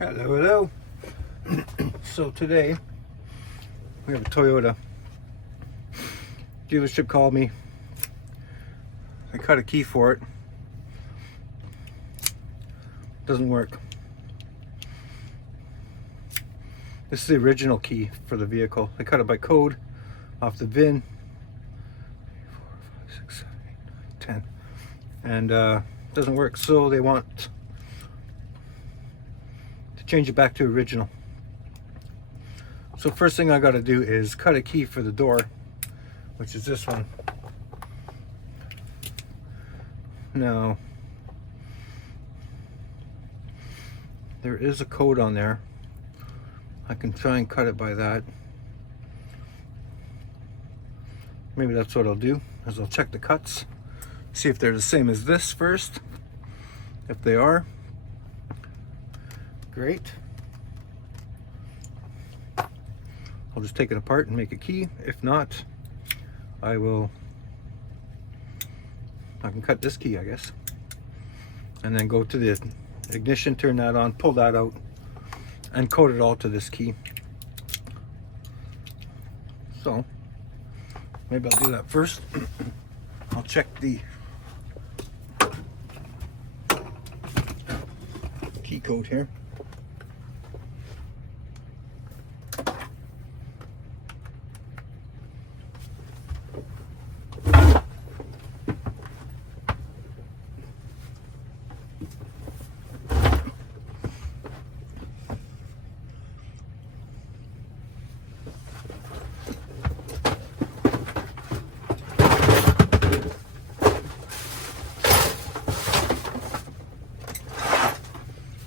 Hello. So today we have a Toyota dealership called me. I cut a key for it. Doesn't work. This is the original key for the vehicle. I cut it by code off the VIN. 4, 5, 6, 7, 8, 9, 10. And doesn't work. So they want to change it back to original. So first thing I got to do is cut a key for the door, which is this one. Now, there is a code on there. I can try and cut it by that. Maybe that's what I'll do, is I'll check the cuts, see if they're the same as this first. If they are, great. I'll just take it apart and make a key. If not, I can cut this key, I guess, and then go to the ignition, turn that on, pull that out, and code it all to this key. So maybe I'll do that first. I'll check the key code here.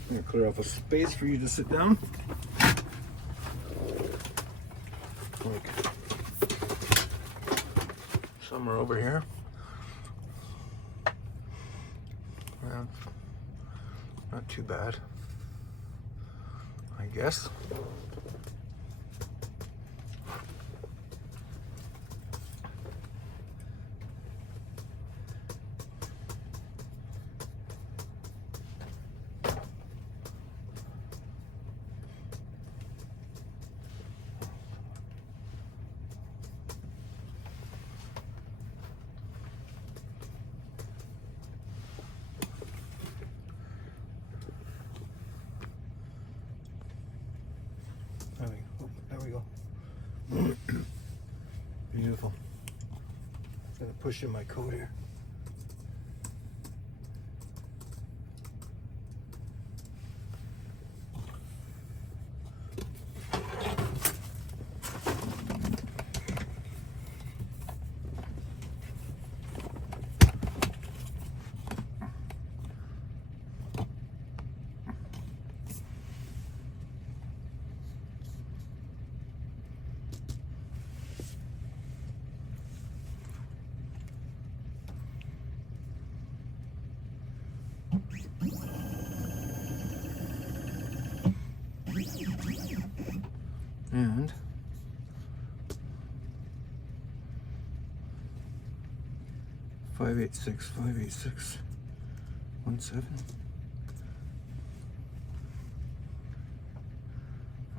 I'm gonna clear off a space for you to sit down. Like somewhere over here. Well, not too bad, I guess. There we go. Beautiful. Gonna push in my code here. And 586 586 17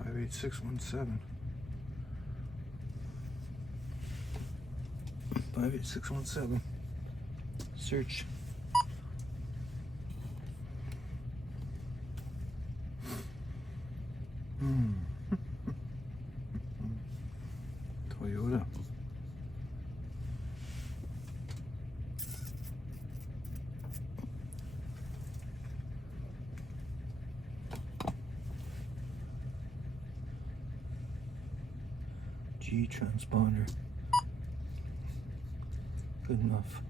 58617 58617. Search. Toyota. G transponder. Good enough.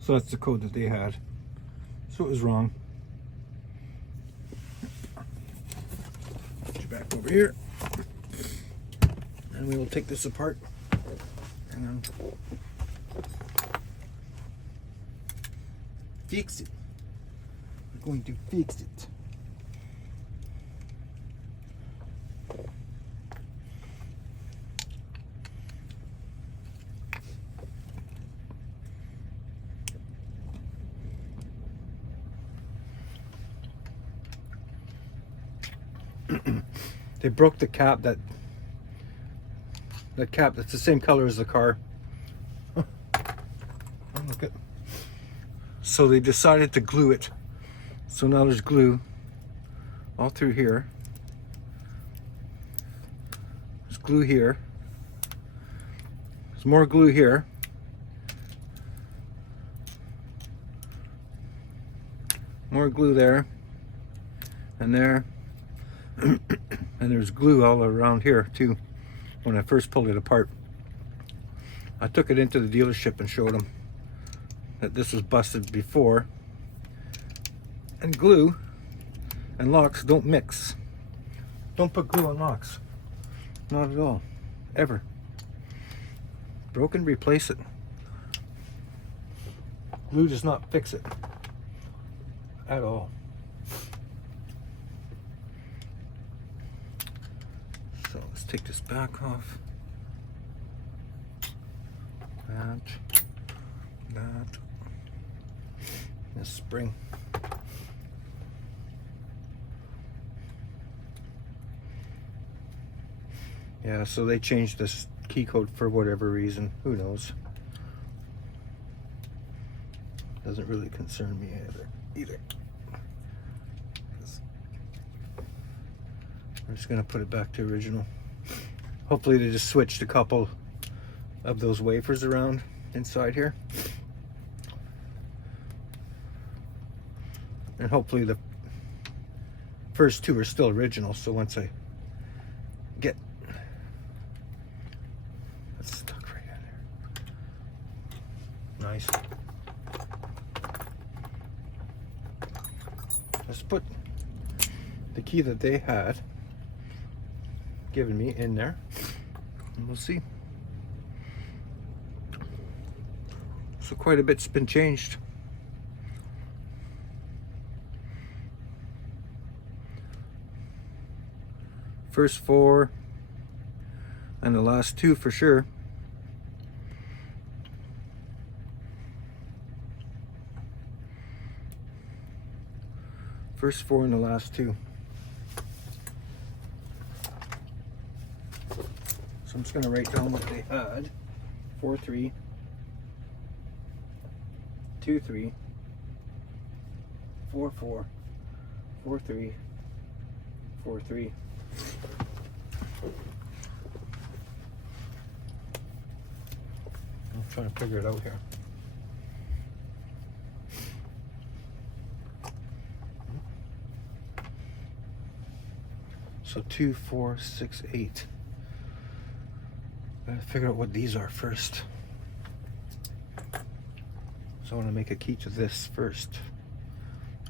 So that's the code that they had. So it was wrong. Put you back over here. And we will take this apart. And fix it. We're going to fix it. They broke the cap, that cap that's the same color as the car. Oh, look at. So they decided to glue it. So now there's glue all through here. There's glue here. There's more glue here. More glue there and there. And there's glue all around here too. When I first pulled it apart, I took it into the dealership and showed them that this was busted before. And glue and locks don't mix. Don't put glue on locks. Not at all. Ever. Broken, replace it. Glue does not fix it at all. So let's take this back off. That. This spring. Yeah, so they changed this key code for whatever reason. Who knows? Doesn't really concern me either. I'm just gonna put it back to original. Hopefully they just switched a couple of those wafers around inside here. And hopefully the first two are still original, so once I get... That's stuck right in there. Nice. Let's put the key that they had given me in there, and we'll see. So quite a bit's been changed. First four and the last two for sure. First four and the last two. So I'm just going to write down what they had. 4-3, 2-3, 4-4, 4-3, 4-3. I'm trying to figure it out here. So 2, 4, 6, 8. Gotta figure out what these are first. So I want to make a key to this first,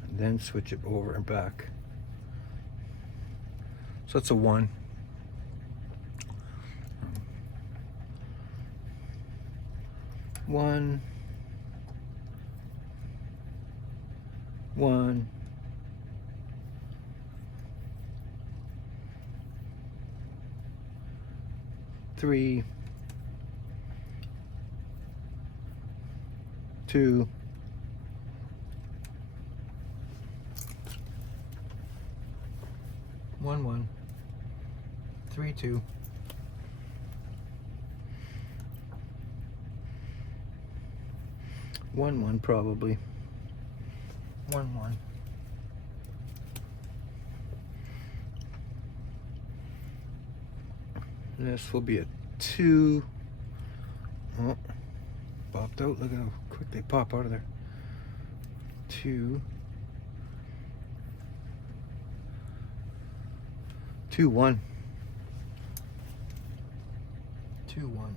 and then switch it over and back. So that's a 1. 1, 1, 3, 2, 1, 1, 3, 2, 1, 1 probably, 1, 1. And this will be a 2. Oh, popped out. Look at how quick they pop out of there. 2, 2, 1, 2, 1.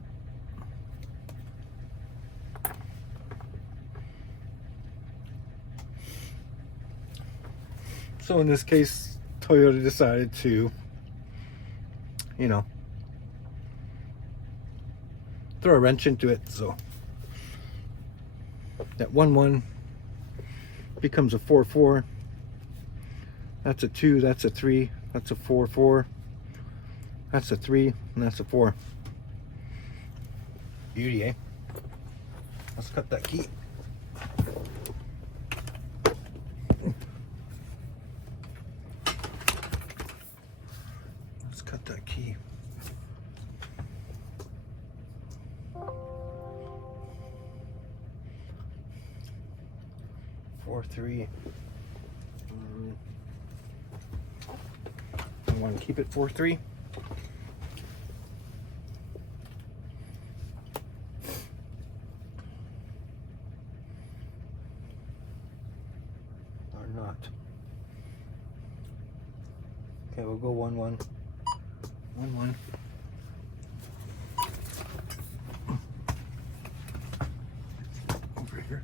So in this case, Toyota decided to, you know, throw a wrench into it. So that 1, 1 becomes a 4-4. That's a 2, that's a 3, that's a 4-4. That's a 3, and that's a 4. Beauty, eh? Let's cut that key. Let's cut that key. Four, 3. I want to keep it 4-3. Or not. Okay, we'll go 1-1. 1-1. Over here.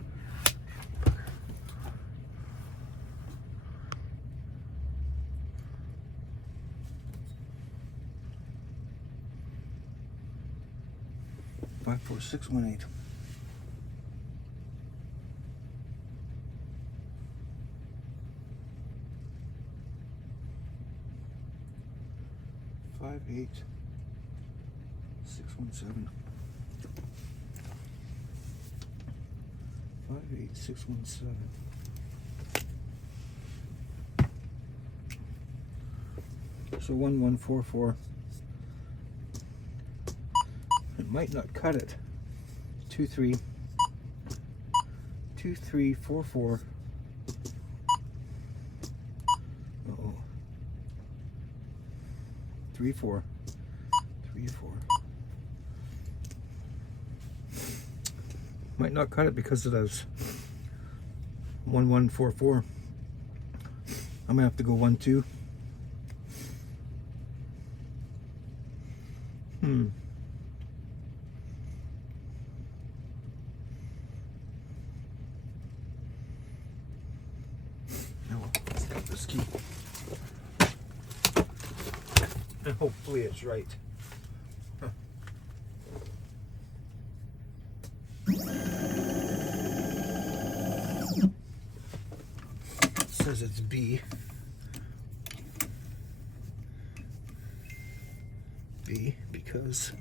5, 4, 6, 1, 8. Five, 8, 6, 1, 7. 5, 8, 6, 1, 7. So 1, 1, 4, 4. It might not cut it. 2, 3. 2, 3, 4, 4. Uh-oh. 3, 4. 3, 4. Might not cut it because of those 1, 1, 4, 4. I'm gonna have to go 1, 2. Let's cut this key. And hopefully it's right. Huh. It says it's B. B because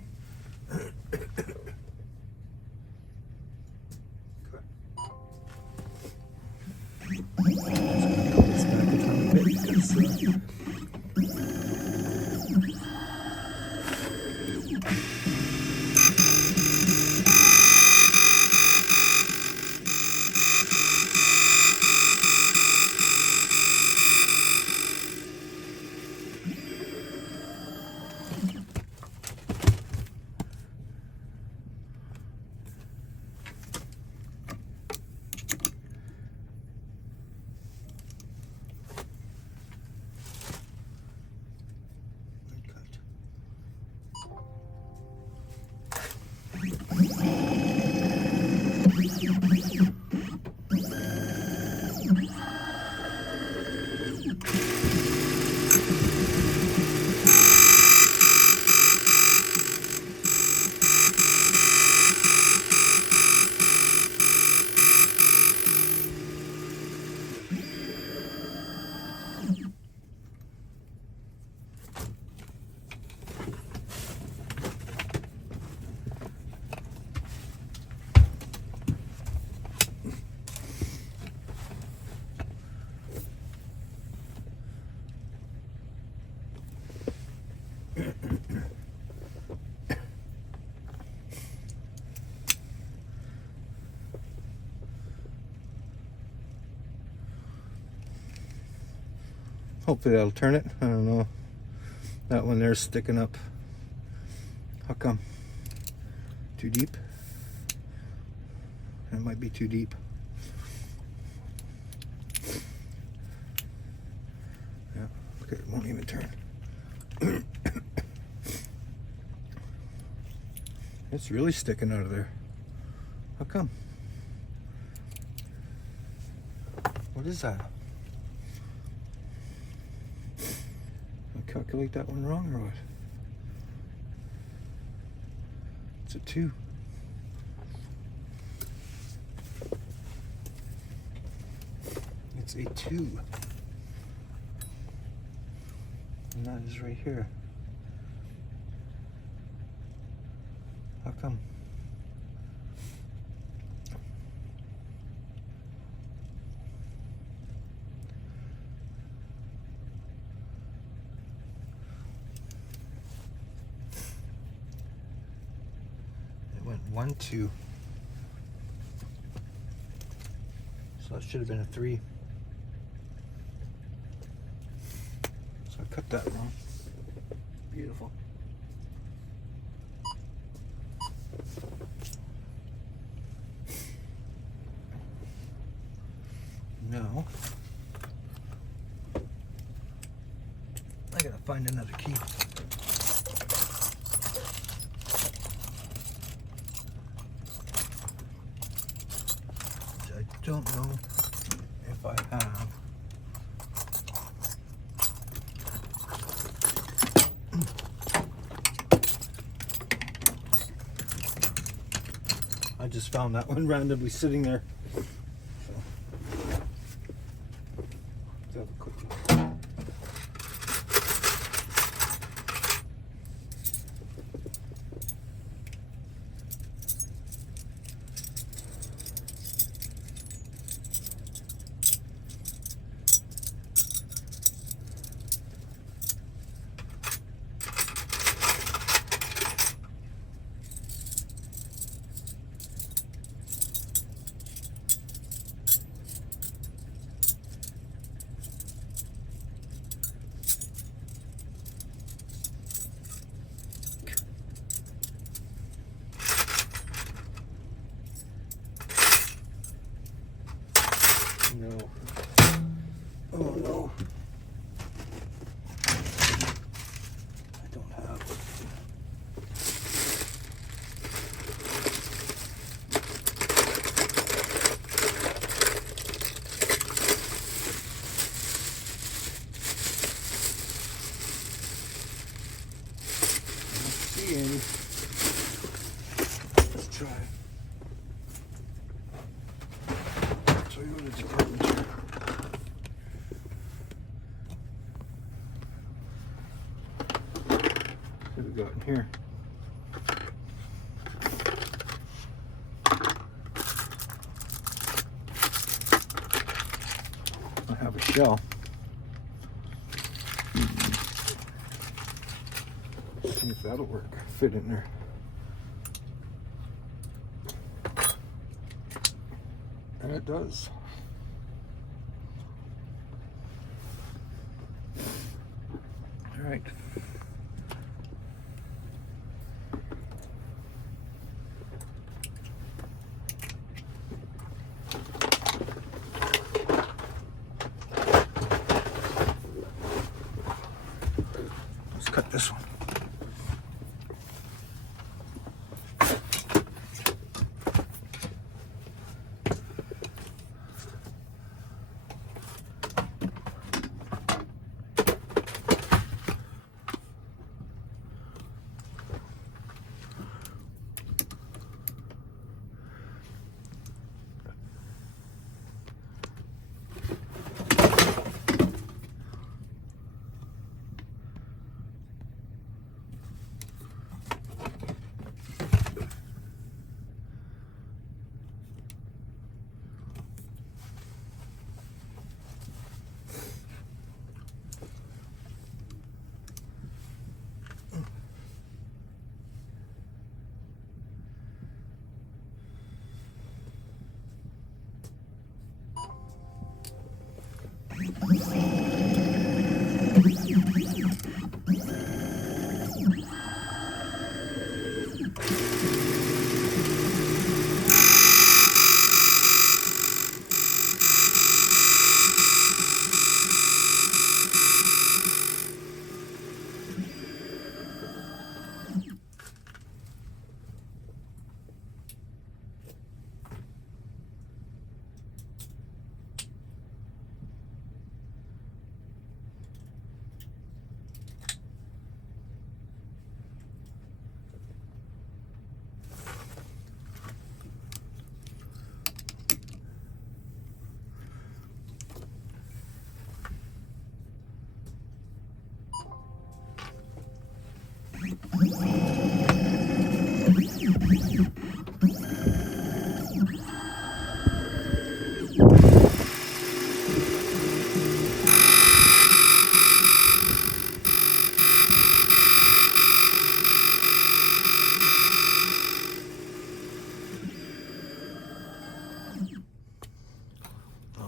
hopefully that'll turn it. I don't know. That one there's sticking up. How come? Too deep? It might be too deep. Yeah, okay, it won't even turn. It's really sticking out of there. How come? What is that? I calculate that one wrong or what? It's a 2. That's a 2. And that is right here. How come? It went 1, 2. So it should have been a 3. So I cut that wrong. Beautiful. Now, I gotta find another key. Which I don't know if I have. I just found that one randomly sitting there. So, let's have a quick look. No. Oh no. I don't have it. Let's see any. Let's try. Toyota department store. What have we got in here? I have a shell. See if that'll work. Fit in there. And it does. All right. Let's cut this one.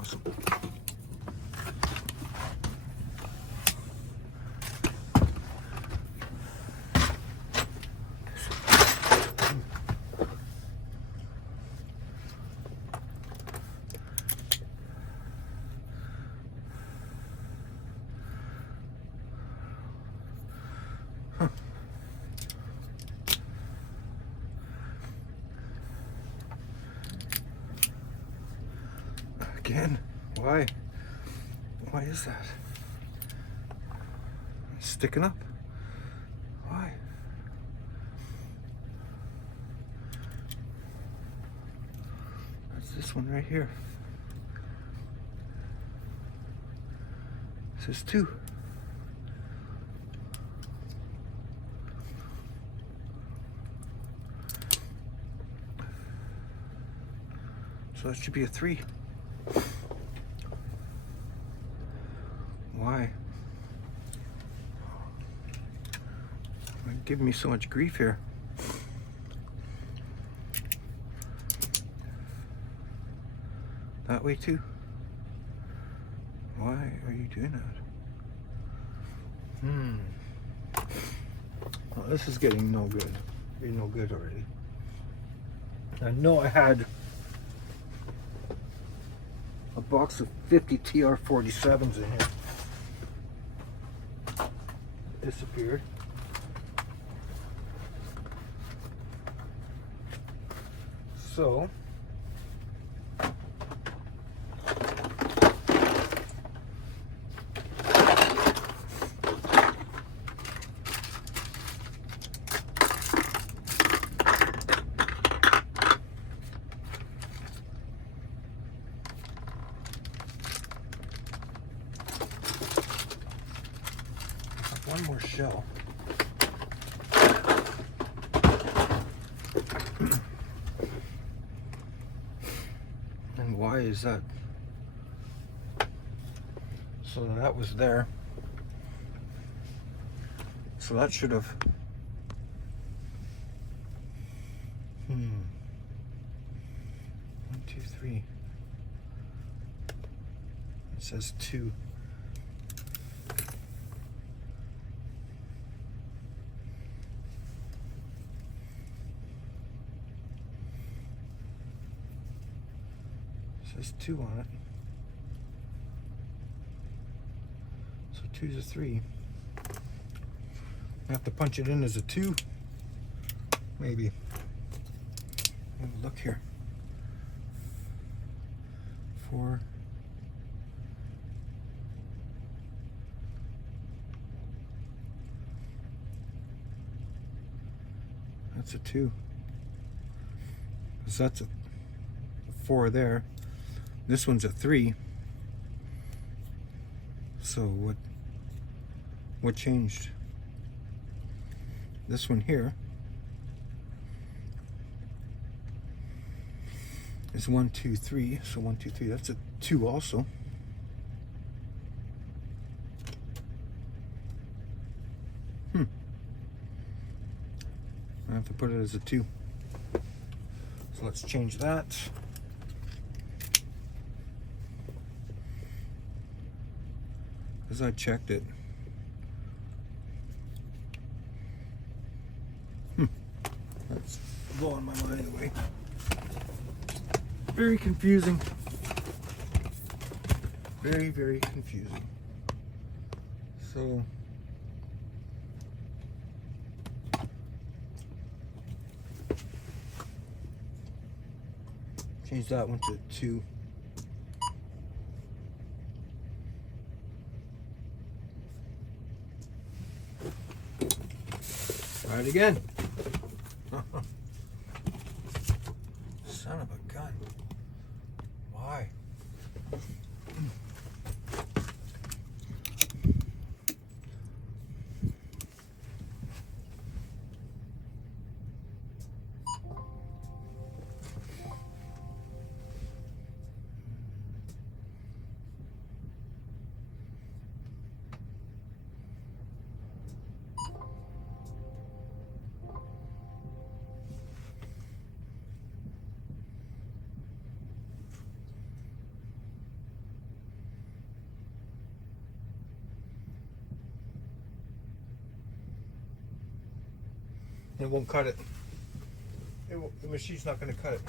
awesome. Again, why? Why is that? It's sticking up. Why? That's this one right here. It says 2. So that should be a 3. Why? You're giving me so much grief here. That way too? Why are you doing that? Well, this is getting no good. Getting no good already. I know I had a box of 50 TR-47s in here. Disappeared. So one more shell. And why is that? So that was there. So that should have. 1, 2, 3. It says 2. There's 2 on it. So 2 is a 3. I have to punch it in as a 2. Maybe. Have a look here. 4. That's a 2. Because that's a 4 there. This one's a 3. So what changed? This one here is 1, 2, 3. So 1, 2, 3. That's a 2 also. I have to put it as a 2. So let's change that. As I checked it. That's blowing my mind away. Very confusing. Very, very confusing. So change that one to 2. Try it again. Son of a gun. Why? It won't cut it. The machine's not going to cut it.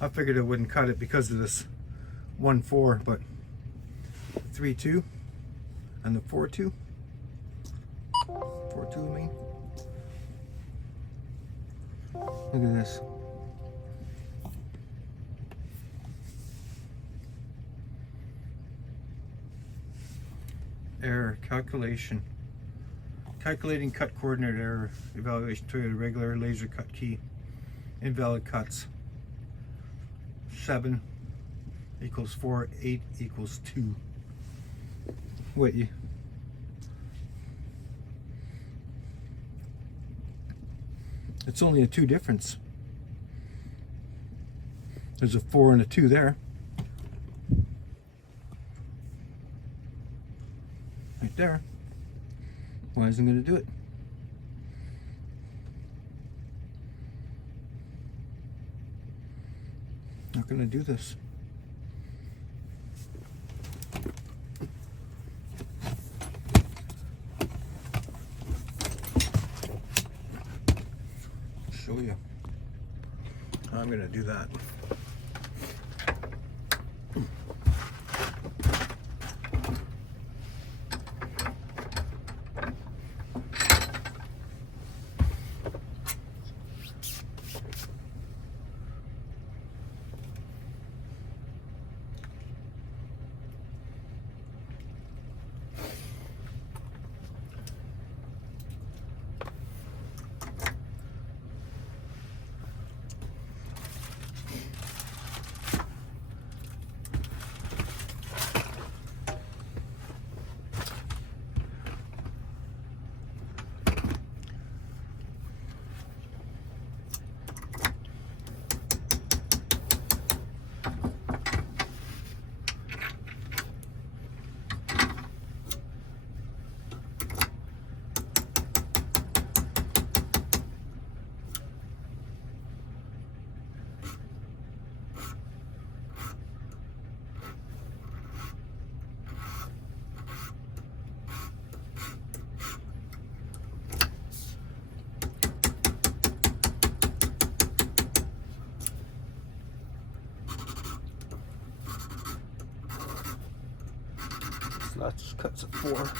I figured it wouldn't cut it because of this 1.4, but 3.2 and the 4.2. 4.2, I mean. Look at this. Error calculation. Calculating cut coordinate error. Evaluation to a regular laser cut key. Invalid cuts. 7 equals 4. 8 equals 2. Wait, you. It's only a 2 difference. There's a 4 and a 2 there. Right there. Why isn't it going to do it? Not going to do this. Show you. I'm going to do that. That just cuts at 4.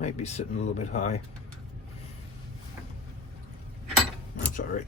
Might be sitting a little bit high. That's all right.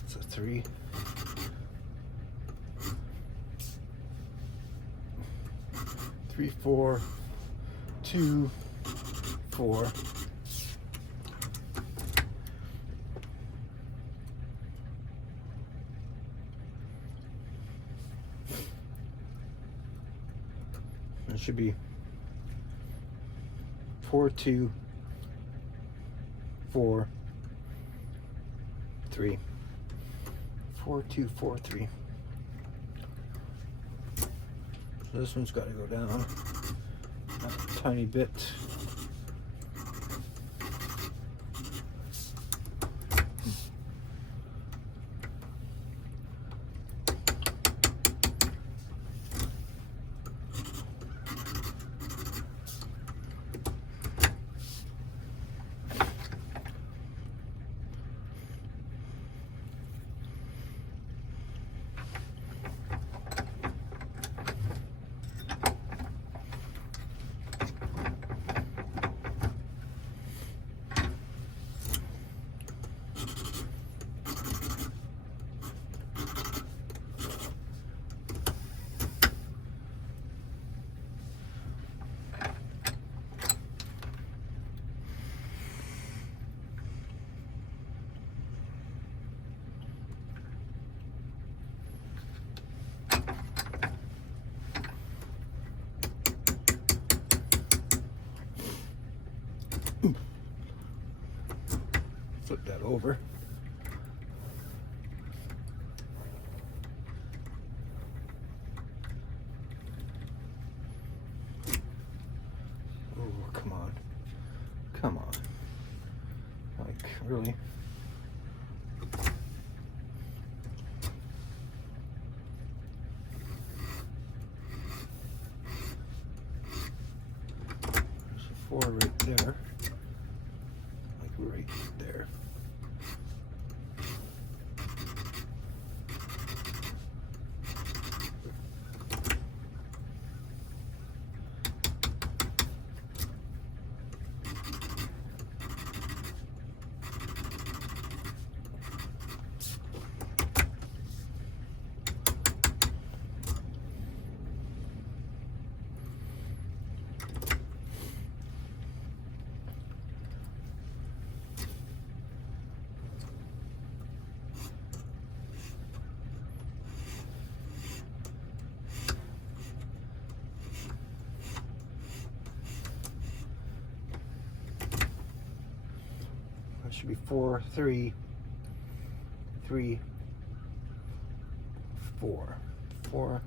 That's a 3. 3, 4, 2, 4. It should be 4, 2, 4, 3. 4, 2, 4, 3. So this one's got to go down a tiny bit. Flip that over. Oh, come on. Come on. Like, really? There's a 4 right there. Like right there. That should be 4, 3, 3, 4. 4,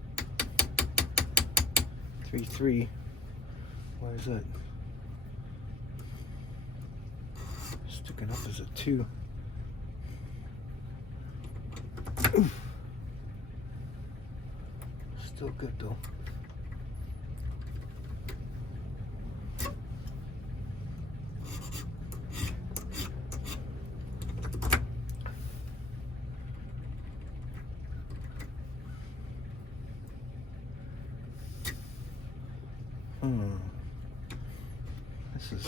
3, 3. Why is that sticking up as a 2? Still good though. This is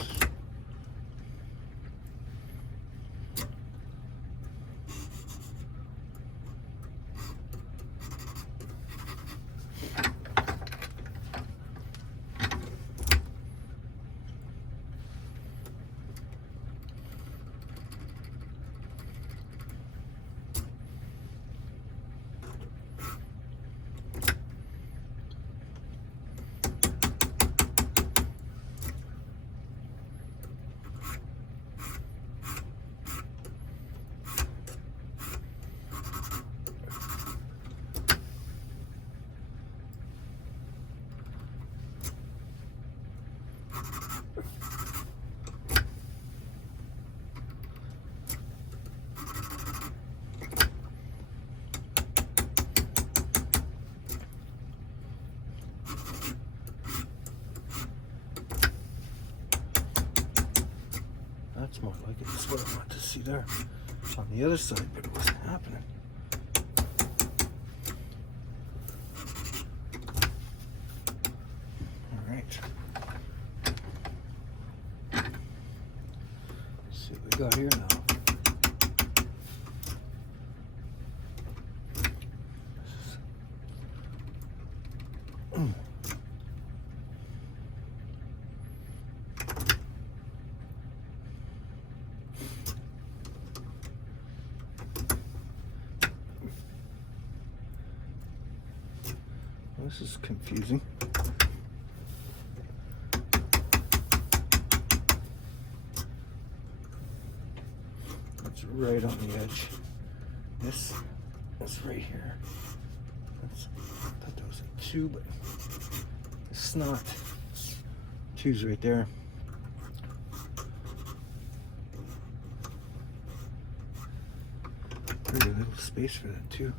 Oh, I think it's what I want to see there on the other side, but it wasn't happening. All right. Let's see what we got here now. This is confusing. It's right on the edge. This is right here. I thought that was a 2, but it's not. 2's right there. There's a little space for that too.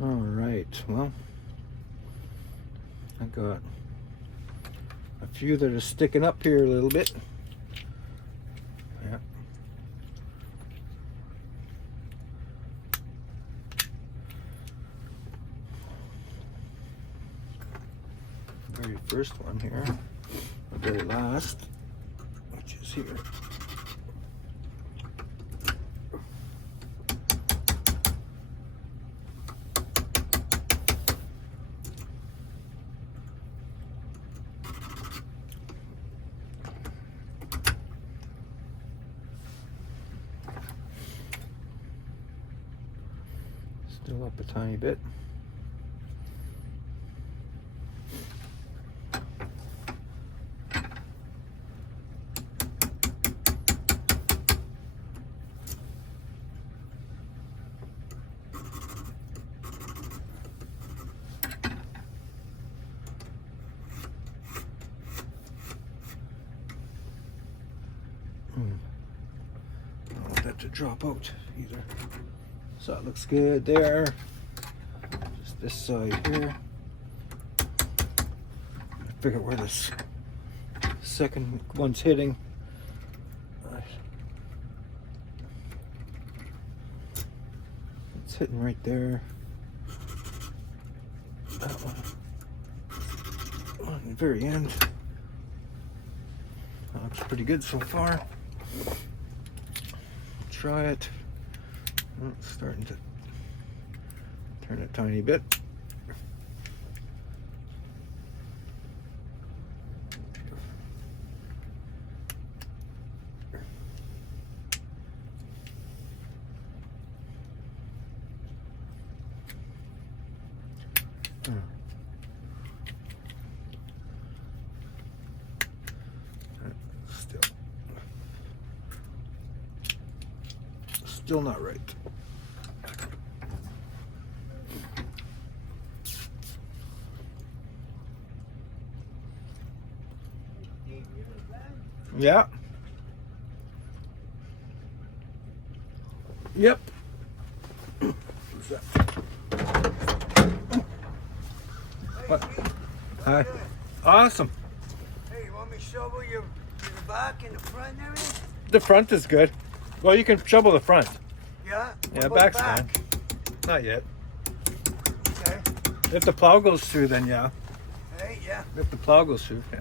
All right, well, I got a few that are sticking up here a little bit. Yeah. Very first one here, the very last, which is here. Still up a tiny bit. I don't want that to drop out either. So it looks good there. Just this side here. I figure where this second one's hitting. It's hitting right there. That one on the very end. That looks pretty good so far. Try it. Oh, it's starting to turn a tiny bit. Still not right. Yeah. Yep. Who's that? What? Hi. Awesome. Hey, you want me to shovel your back and the front and everything? The front is good. Well, you can shovel the front. Yeah? Yeah, What about back's back? fine. Not yet. Okay. If the plow goes through, then yeah. Hey, yeah. If the plow goes through, yeah.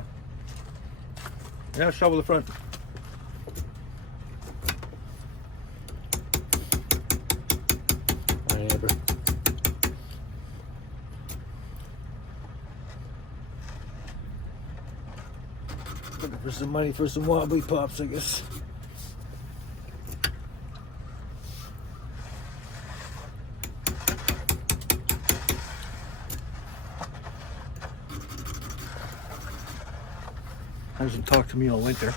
Yeah, shovel the front. My neighbor. Looking for some money for some wobbly pops, I guess. Hasn't talked to me all winter.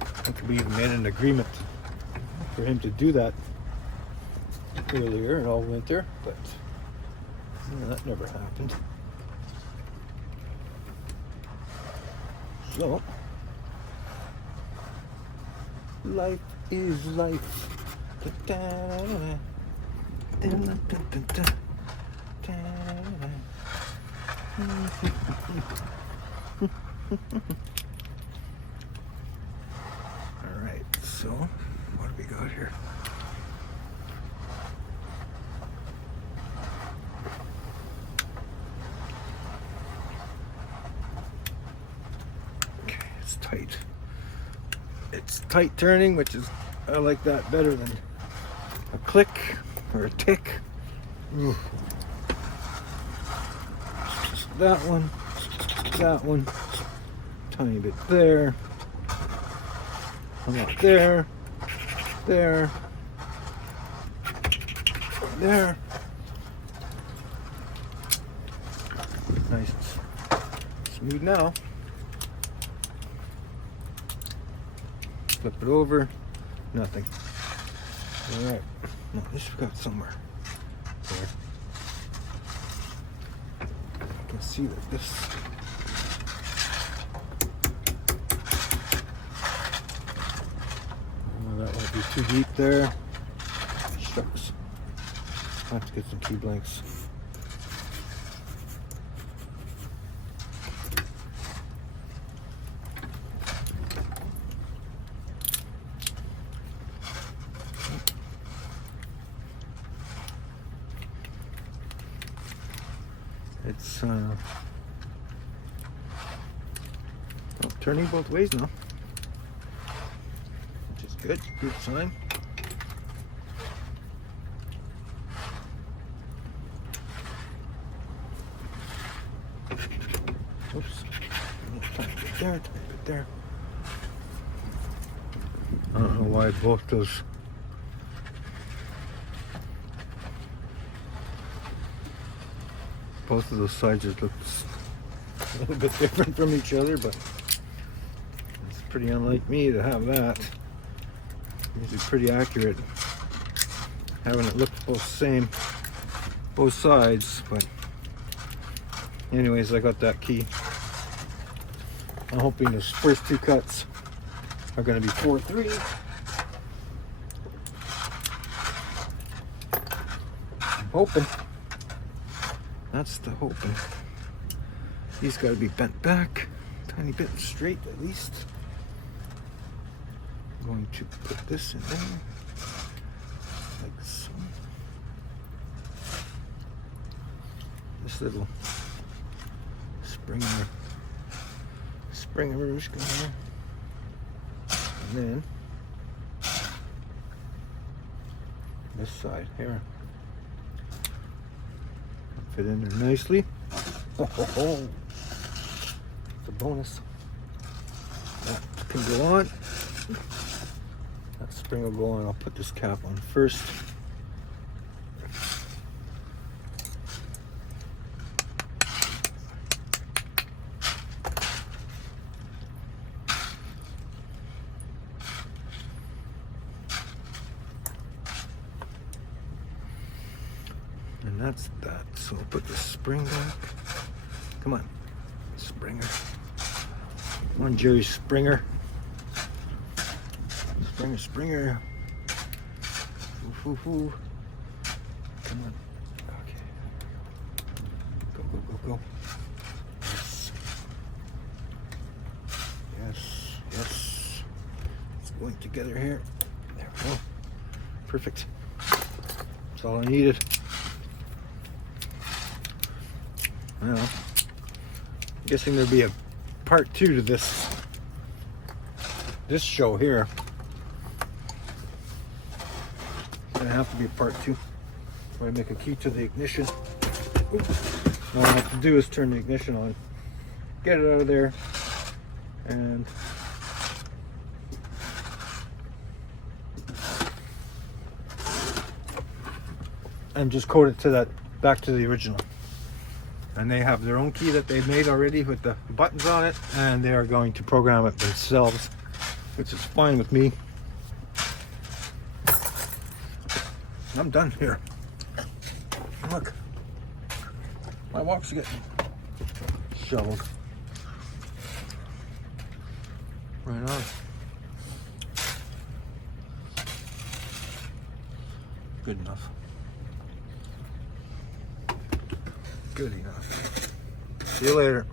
I think we even made an agreement for him to do that earlier all winter, but that never happened. Life is life. Da-da-da-da. Da-da-da-da-da. Da-da-da. All right, so what do we got here? Okay, it's tight. It's tight turning, which is, I like that better than a click or a tick. Ooh. That one, tiny bit there, and up there, there, there. Nice, smooth now. Flip it over, nothing. All right, no, this we got somewhere. There. You can see that this. Oh, that might be too deep there. Shucks. I have to get some key blanks. It's turning both ways now, which is good sign. Oops, tiny bit there, tiny bit there. I don't know why both those of those sides just look a little bit different from each other, but it's pretty unlike me to have that. Usually pretty accurate, having it look both same, both sides. But anyways, I got that key. I'm hoping those first two cuts are going to be 4-3. I'm hoping. That's the hoping. These got to be bent back, tiny bit straight at least. I'm going to put this in there, like so. This little springer's going there. And then this side here. Fit in there nicely. Oh. It's a bonus. That can go on. That spring will go on. I'll put this cap on first. And that's that. So I'll put the spring back. Come on, Springer. Come on, Jerry Springer. Springer. Ooh. Come on. Okay. Go. Yes. It's going together here. There we go. Perfect. That's all I needed. Well, I'm guessing there'll be a part 2 to this show here. Gonna have to be a part 2. Where I make a key to the ignition. All I have to do is turn the ignition on, get it out of there, and just code it to that, back to the original. And they have their own key that they've made already with the buttons on it, and they are going to program it themselves, which is fine with me. I'm done here. Look, my walks are getting shoveled. Right on. good enough. Good enough. See you later.